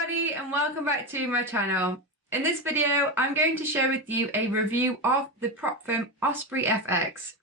everybody and welcome back to my channel. In this video I'm going to share with you a review of the prop firm Ospreyfx.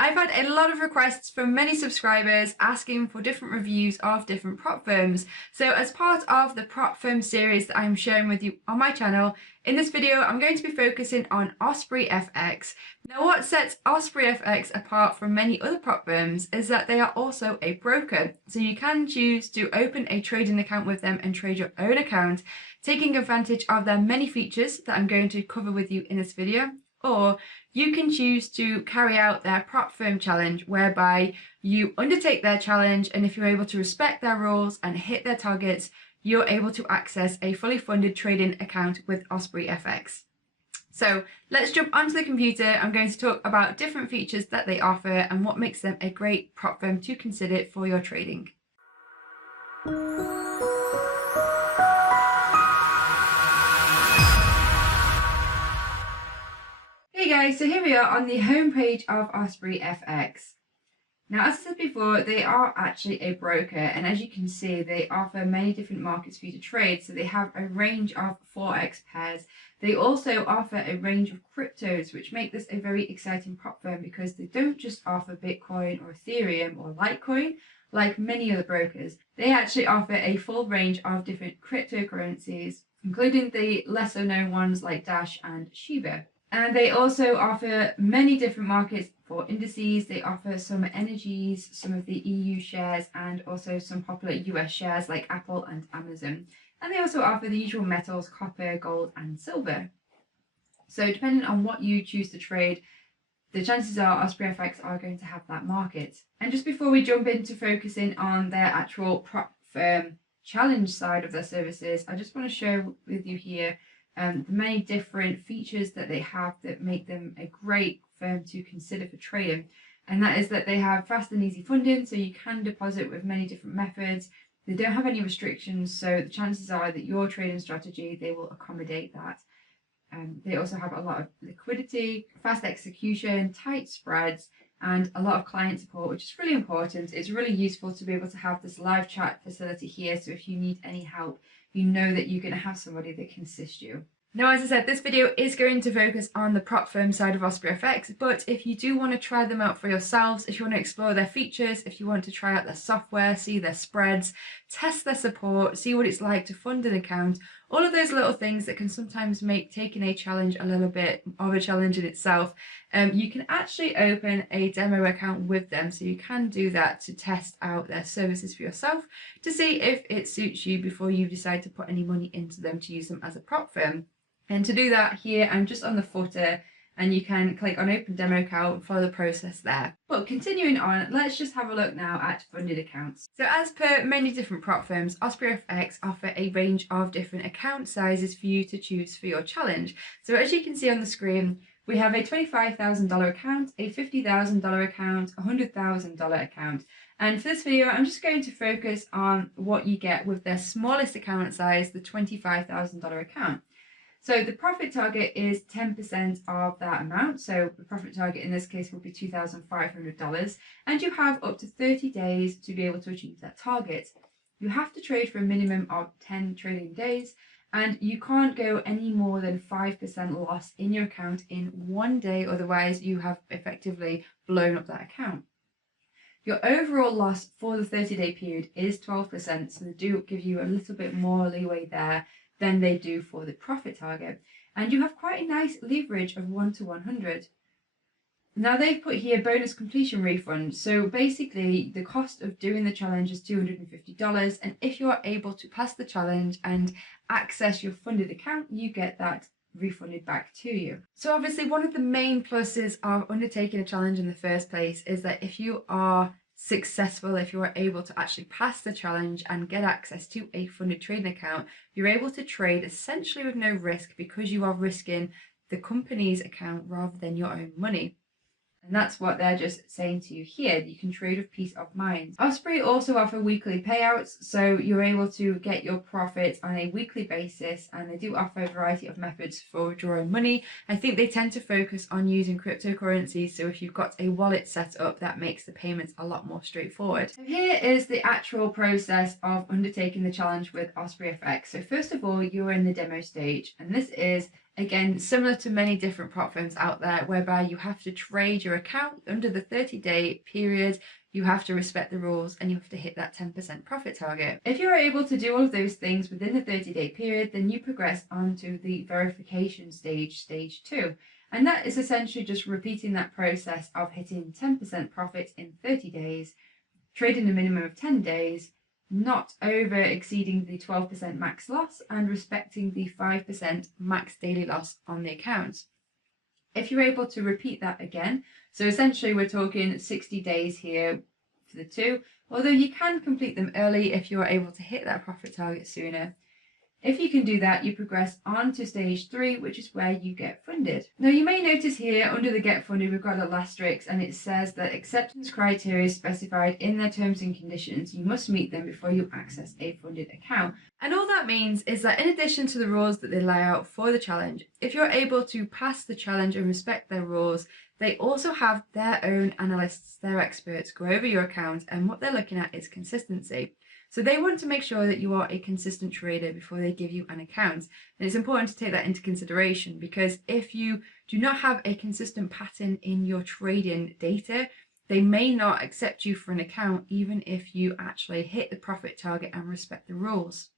I've had a lot of requests from many subscribers asking for different reviews of different prop firms. So as part of the prop firm series that I'm sharing with you on my channel, in this video I'm going to be focusing on Ospreyfx. Now what sets Ospreyfx apart from many other prop firms is that they are also a broker. So you can choose to open a trading account with them and trade your own account, taking advantage of their many features that I'm going to cover with you in this video. Or you can choose to carry out their prop firm challenge, whereby you undertake their challenge, and if you're able to respect their rules and hit their targets, you're able to access a fully funded trading account with Ospreyfx. So let's jump onto the computer. I'm going to talk about different features that they offer and what makes them a great prop firm to consider for your trading. Hey guys, so here we are on the homepage of Ospreyfx. Now, as I said before, they are actually a broker, and as you can see, they offer many different markets for you to trade. So they have a range of Forex pairs. They also offer a range of cryptos, which make this a very exciting prop firm because they don't just offer Bitcoin or Ethereum or Litecoin like many other brokers. They actually offer a full range of different cryptocurrencies, including the lesser known ones like Dash and Shiba. And they also offer many different markets for indices. They offer some energies, some of the EU shares, and also some popular US shares like Apple and Amazon. And they also offer the usual metals, copper, gold, and silver. So depending on what you choose to trade, the chances are Ospreyfx are going to have that market. And just before we jump into focusing on their actual prop firm challenge side of their services, I just want to share with you here the many different features that they have that make them a great firm to consider for trading. And that is that they have fast and easy funding, so you can deposit with many different methods. They don't have any restrictions, so the chances are that your trading strategy, they will accommodate that. They also have a lot of liquidity, fast execution, tight spreads, and a lot of client support, which is really important. It's really useful to be able to have this live chat facility here, so if you need any help, you know that you're going to have somebody that can assist you. Now, as I said, this video is going to focus on the prop firm side of Ospreyfx, but if you do want to try them out for yourselves, if you want to explore their features, if you want to try out their software, see their spreads, test their support, see what it's like to fund an account, all of those little things that can sometimes make taking a challenge a little bit of a challenge in itself, you can actually open a demo account with them. So you can do that to test out their services for yourself to see if it suits you before you decide to put any money into them to use them as a prop firm. And to do that, here I'm just on the footer, and you can click on open demo account and follow the process there. But continuing on, let's just have a look now at funded accounts. So as per many different prop firms, Ospreyfx offer a range of different account sizes for you to choose for your challenge. So as you can see on the screen, we have a $25,000 account, a $50,000 account, a $100,000 account. And for this video, I'm just going to focus on what you get with their smallest account size, the $25,000 account. So the profit target is 10% of that amount. So the profit target in this case will be $2,500, and you have up to 30 days to be able to achieve that target. You have to trade for a minimum of 10 trading days, and you can't go any more than 5% loss in your account in one day, otherwise you have effectively blown up that account. Your overall loss for the 30-day period is 12%, so they do give you a little bit more leeway there than they do for the profit target. And you have quite a nice leverage of 1 to 100. Now they've put here bonus completion refund. So basically the cost of doing the challenge is $250. And if you are able to pass the challenge and access your funded account, you get that refunded back to you. So obviously one of the main pluses of undertaking a challenge in the first place is that if you are successful, if you are able to actually pass the challenge and get access to a funded trading account, you're able to trade essentially with no risk because you are risking the company's account rather than your own money. And that's what they're just saying to you here. You can trade with peace of mind. Osprey also offer weekly payouts, so you're able to get your profits on a weekly basis, and they do offer a variety of methods for withdrawing money. I think they tend to focus on using cryptocurrencies, so if you've got a wallet set up, that makes the payments a lot more straightforward. So here is the actual process of undertaking the challenge with Ospreyfx. So first of all, you're in the demo stage, and this is again similar to many different prop firms out there, whereby you have to trade your account under the 30-day period. You have to respect the rules and you have to hit that 10% profit target. If you're able to do all of those things within the 30-day period, then you progress onto the verification stage, stage 2. And that is essentially just repeating that process of hitting 10% profit in 30 days, trading a minimum of 10 days, not over exceeding the 12% max loss, and respecting the 5% max daily loss on the account. If you're able to repeat that again, so essentially we're talking 60 days here for the two, although you can complete them early if you are able to hit that profit target sooner. If you can do that, you progress on to stage 3, which is where you get funded. Now you may notice here under the get funded, we've got a little asterisk, and it says that acceptance criteria specified in their terms and conditions, you must meet them before you access a funded account. And all that means is that in addition to the rules that they lay out for the challenge, if you're able to pass the challenge and respect their rules, they also have their own analysts, their experts, go over your account, and what they're looking at is consistency. So they want to make sure that you are a consistent trader before they give you an account. And it's important to take that into consideration, because if you do not have a consistent pattern in your trading data, they may not accept you for an account, even if you actually hit the profit target and respect the rules.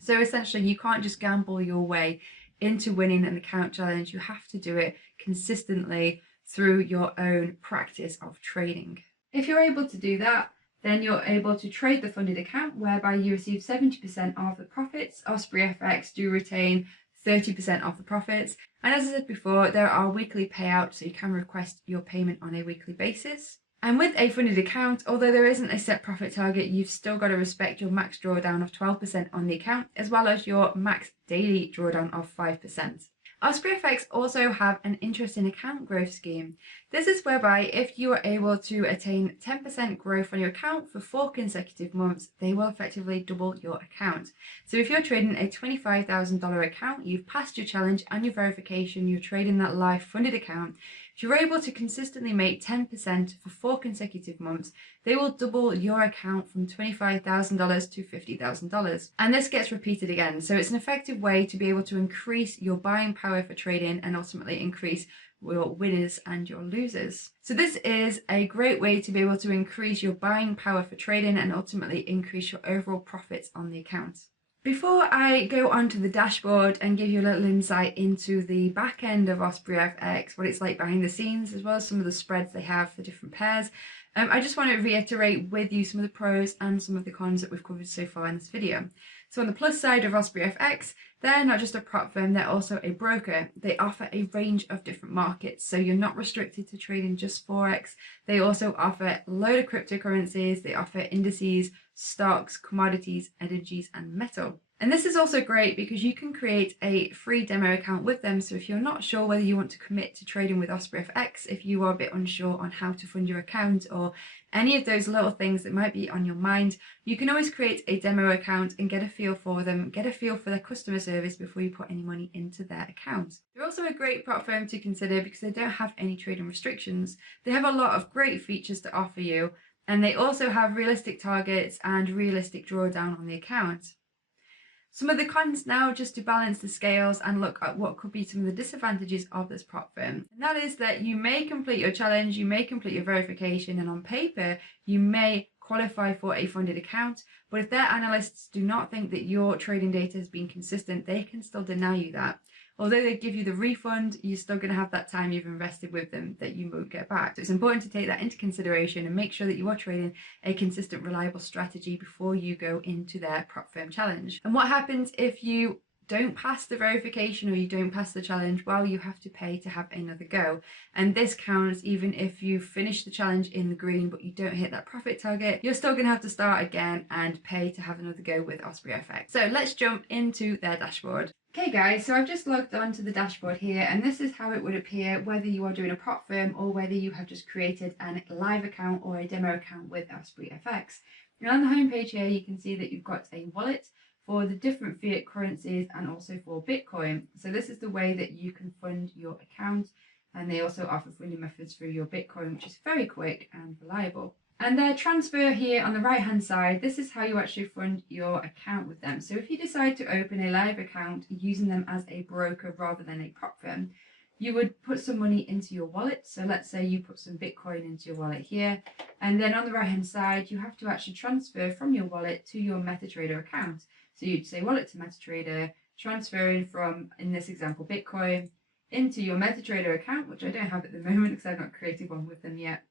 So essentially, you can't just gamble your way into winning an account challenge. You have to do it consistently through your own practice of trading. If you're able to do that, then you're able to trade the funded account, whereby you receive 70% of the profits. Ospreyfx do retain 30% of the profits. And as I said before, there are weekly payouts, so you can request your payment on a weekly basis. And with a funded account, although there isn't a set profit target, you've still got to respect your max drawdown of 12% on the account, as well as your max daily drawdown of 5%. Ospreyfx also have an interesting account growth scheme. This is whereby if you are able to attain 10% growth on your account for 4 consecutive months, they will effectively double your account. So if you're trading a $25,000 account, you've passed your challenge and your verification, you're trading that live funded account. If you're able to consistently make 10% for 4 consecutive months, they will double your account from $25,000 to $50,000. And this gets repeated again. So it's an effective way to be able to increase your buying power for trading and ultimately increase your winners and your losers. So this is a great way to be able to increase your buying power for trading and ultimately increase your overall profits on the account. Before I go onto the dashboard and give you a little insight into the back end of Ospreyfx, what it's like behind the scenes, as well as some of the spreads they have for different pairs, I just want to reiterate with you some of the pros and some of the cons that we've covered so far in this video. So on the plus side of Ospreyfx, they're not just a prop firm, they're also a broker. They offer a range of different markets, so you're not restricted to trading just Forex. They also offer a load of cryptocurrencies, they offer indices, stocks, commodities, energies, and metal. And this is also great because you can create a free demo account with them. So if you're not sure whether you want to commit to trading with Ospreyfx, if you are a bit unsure on how to fund your account or any of those little things that might be on your mind, you can always create a demo account and get a feel for them, get a feel for their customer service before you put any money into their account. They're also a great prop firm to consider because they don't have any trading restrictions. They have a lot of great features to offer you, and they also have realistic targets and realistic drawdown on the account. Some of the cons now, just to balance the scales and look at what could be some of the disadvantages of this prop firm. And that is that you may complete your challenge, you may complete your verification, and on paper, you may qualify for a funded account. But if their analysts do not think that your trading data has been consistent, they can still deny you that. Although they give you the refund, you're still going to have that time you've invested with them that you won't get back. So it's important to take that into consideration and make sure that you are trading a consistent, reliable strategy before you go into their prop firm challenge. And what happens if you don't pass the verification or you don't pass the challenge? Well, you have to pay to have another go. And this counts even if you finish the challenge in the green but you don't hit that profit target. You're still going to have to start again and pay to have another go with Ospreyfx. So let's jump into their dashboard. Okay guys, so I've just logged on to the dashboard here, and this is how it would appear whether you are doing a prop firm or whether you have just created a live account or a demo account with Ospreyfx. And on the home page here, you can see that you've got a wallet for the different fiat currencies and also for Bitcoin. So this is the way that you can fund your account, and they also offer funding methods for your Bitcoin, which is very quick and reliable. And their transfer here on the right hand side, this is how you actually fund your account with them. So if you decide to open a live account using them as a broker rather than a prop firm, you would put some money into your wallet. So let's say you put some Bitcoin into your wallet here, and then on the right hand side, you have to actually transfer from your wallet to your MetaTrader account. So you'd say wallet to MetaTrader, transferring from, in this example, Bitcoin into your MetaTrader account, which I don't have at the moment because I've not created one with them yet.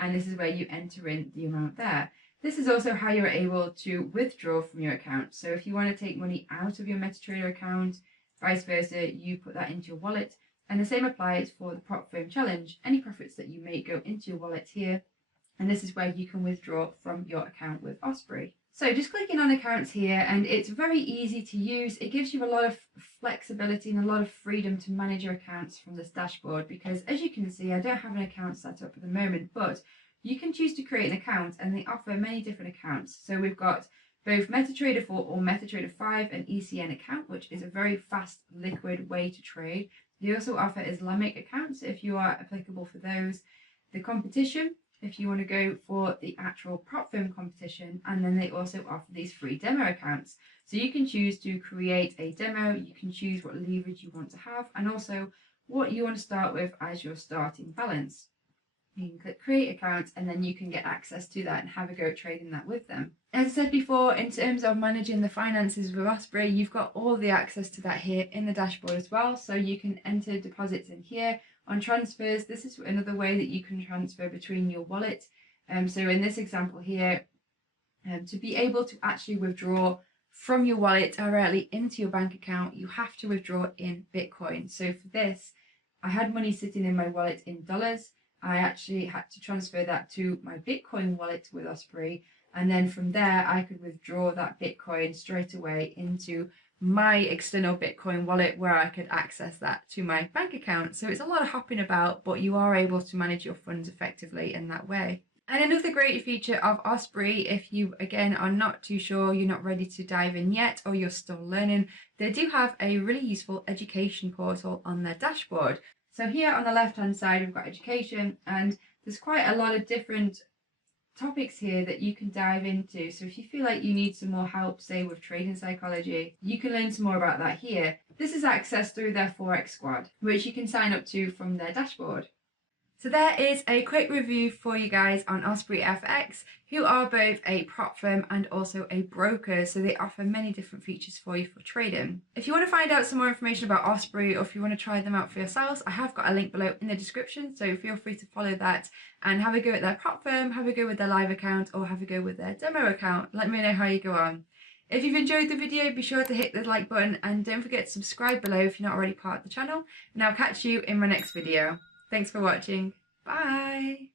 And this is where you enter in the amount there. This is also how you're able to withdraw from your account. So if you want to take money out of your MetaTrader account, vice versa, you put that into your wallet. And the same applies for the prop firm challenge. Any profits that you make go into your wallet here. And this is where you can withdraw from your account with Osprey. So just clicking on accounts here, and it's very easy to use. It gives you a lot of flexibility and a lot of freedom to manage your accounts from this dashboard, because as you can see, I don't have an account set up at the moment, but you can choose to create an account, and they offer many different accounts. So we've got both MetaTrader 4 or MetaTrader 5 and ECN account, which is a very fast, liquid way to trade. They also offer Islamic accounts if you are applicable for those. The competition, if you want to go for the actual prop firm competition, and then they also offer these free demo accounts. So you can choose to create a demo, you can choose what leverage you want to have, and also what you want to start with as your starting balance. You can click create account, and then you can get access to that and have a go at trading that with them. As I said before, in terms of managing the finances with Osprey, you've got all the access to that here in the dashboard as well. So you can enter deposits in here. On transfers, this is another way that you can transfer between your wallet. So in this example here, to be able to actually withdraw from your wallet directly into your bank account, you have to withdraw in Bitcoin. So for this, I had money sitting in my wallet in dollars. I actually had to transfer that to my Bitcoin wallet with Osprey. And then from there, I could withdraw that Bitcoin straight away into my external Bitcoin wallet, where I could access that to my bank account. So it's a lot of hopping about, but you are able to manage your funds effectively in that way. And another great feature of Osprey, if you again are not too sure, you're not ready to dive in yet, or you're still learning, they do have a really useful education portal on their dashboard. So here on the left hand side, we've got education, and there's quite a lot of different topics here that you can dive into. So if you feel like you need some more help, say with trading psychology, you can learn some more about that here. This is accessed through their Forex squad, which you can sign up to from their dashboard. So there is a quick review for you guys on Ospreyfx, who are both a prop firm and also a broker, so they offer many different features for you for trading. If you want to find out some more information about Osprey, or if you want to try them out for yourselves, I have got a link below in the description, so feel free to follow that and have a go at their prop firm, have a go with their live account, or have a go with their demo account. Let me know how you go on. If you've enjoyed the video, be sure to hit the like button, and don't forget to subscribe below if you're not already part of the channel, and I'll catch you in my next video. Thanks for watching. Bye!